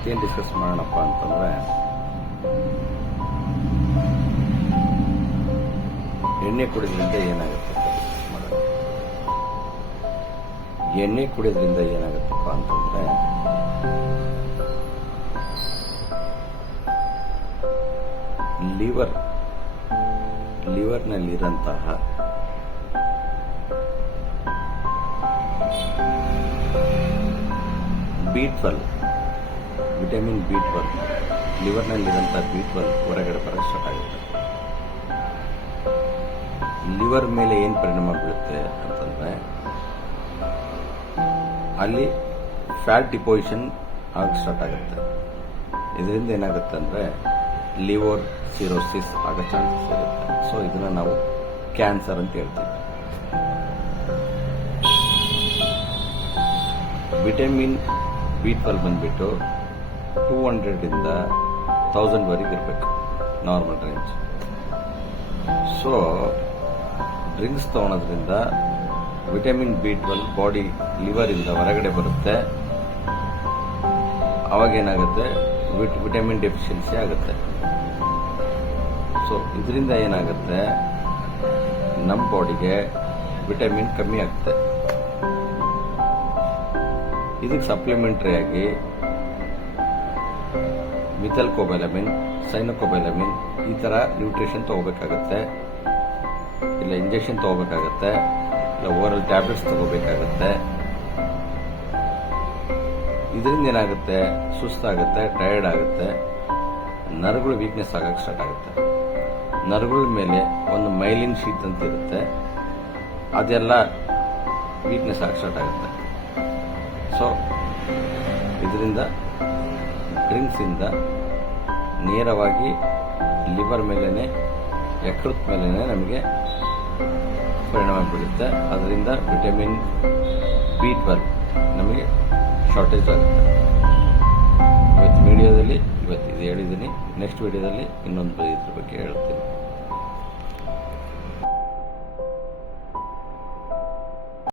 ಇವತ್ತೇನು ಡಿಸ್ಕಸ್ ಮಾಡೋಣಪ್ಪ ಅಂತಂದ್ರೆ, ಎಣ್ಣೆ ಕುಡಿದ್ರಿಂದ ಏನಾಗುತ್ತೆ ಡಿಸ್ಕಸ್ ಮಾಡೋಣ. ಎಣ್ಣೆ ಕುಡಿಯೋದ್ರಿಂದ ಏನಾಗುತ್ತಪ್ಪ ಅಂತಂದ್ರೆ, ಲಿವರ್ನಲ್ಲಿರಂತಹ B12, ವಿಟಮಿನ್ B12, ಲಿವರ್ನಲ್ಲಿರಂತಹ B12 ಹೊರಗಡೆ ಬರೋಕ್ಕೆ ಸ್ಟಾರ್ಟ್ ಆಗುತ್ತೆ. ಲಿವರ್ ಮೇಲೆ ಏನು ಪರಿಣಾಮ ಬೀಳುತ್ತೆ ಅಂತಂದ್ರೆ, ಅಲ್ಲಿ ಫ್ಯಾಟ್ ಡಿಪೋಸಿಷನ್ ಆಗಕ್ಕೆ ಸ್ಟಾರ್ಟ್ ಆಗುತ್ತೆ. ಇದರಿಂದ ಏನಾಗುತ್ತೆ ಅಂದ್ರೆ ಲಿವರ್ ಸಿರೋಸಿಸ್ ಆಗೋ ಚಾನ್ಸಸ್ ಇರುತ್ತೆ. ಸೊ ಇದನ್ನ ನಾವು ಕ್ಯಾನ್ಸರ್ ಅಂತ ಹೇಳ್ತೀವಿ. ವಿಟಮಿನ್ B12 ಬಂದ್ಬಿಟ್ಟು 200 ಇಂದ 1000 ವರೆಗೆ ಇರಬೇಕು, ನಾರ್ಮಲ್ ರೇಂಜ್. ಸೊ ಡ್ರಿಂಕ್ಸ್ ತಗೊಳೋದ್ರಿಂದ ವಿಟಮಿನ್ B12 ಬಾಡಿ ಲಿವರ್ ಇಂದ ಹೊರಗಡೆ ಬರುತ್ತೆ. ಅವಾಗೇನಾಗುತ್ತೆ, ವಿಟಮಿನ್ ಡೆಫಿಷಿಯನ್ಸಿ ಆಗುತ್ತೆ. ಸೊ ಇದರಿಂದ ಏನಾಗುತ್ತೆ, ನಮ್ಮ ಬಾಡಿಗೆ ವಿಟಮಿನ್ ಕಮ್ಮಿ ಆಗುತ್ತೆ. ಇದಕ್ಕೆ ಸಪ್ಲಿಮೆಂಟರಿ ಆಗಿ ಮಿಥೈಲ್ಕೋಬಾಲಮಿನ್, ಸೈನೋಕೋಬಾಲಮಿನ್ ಈ ತರ ನ್ಯೂಟ್ರಿಷನ್ ತಗೋಬೇಕಾಗತ್ತೆ, ಇಲ್ಲ ಇಂಜೆಕ್ಷನ್ ತಗೋಬೇಕಾಗತ್ತೆ, ಇಲ್ಲ ಓರಲ್ ಟ್ಯಾಬ್ಲೆಟ್ಸ್ ತಗೋಬೇಕಾಗತ್ತೆ. ಇದರಿಂದ ಏನಾಗುತ್ತೆ, ಸುಸ್ತಾಗುತ್ತೆ, ಟಯರ್ಡ್ ಆಗುತ್ತೆ, ನರಗಳು ವೀಕ್ನೆಸ್ ಆಗಕ್ಕೆ ಸ್ಟಾರ್ಟ್ ಆಗುತ್ತೆ. ನರಗಳ ಮೇಲೆ ಒಂದು ಮೈಲಿನ್ ಶೀಟ್ ಅಂತ ಇರುತ್ತೆ, ಅದೆಲ್ಲ ವೀಕ್ನೆಸ್ ಆಗಕ್ಕೆ ಸ್ಟಾರ್ಟ್ ಆಗುತ್ತೆ. ಸೊ ಇದರಿಂದ ಡ್ರಿಂಕ್ಸ್ ಇಂದ ನೇರವಾಗಿ ಲಿವರ್ ಮೇಲೇನೆ, ಯಕೃತ್ ಮೇಲೇನೆ ನಮಗೆ ಪರಿಣಾಮ ಬೀಳುತ್ತೆ. ಅದರಿಂದ ವಿಟಮಿನ್ B12 ನಮಗೆ ಶಾರ್ಟೇಜ್ ಆಗುತ್ತೆ. ಇವತ್ತು ಇದು ಹೇಳಿದ್ದೀನಿ. ನೆಕ್ಸ್ಟ್ ವಿಡಿಯೋದಲ್ಲಿ ಇನ್ನೊಂದು ಇದ್ರ ಬಗ್ಗೆ ಹೇಳ್ತೀನಿ.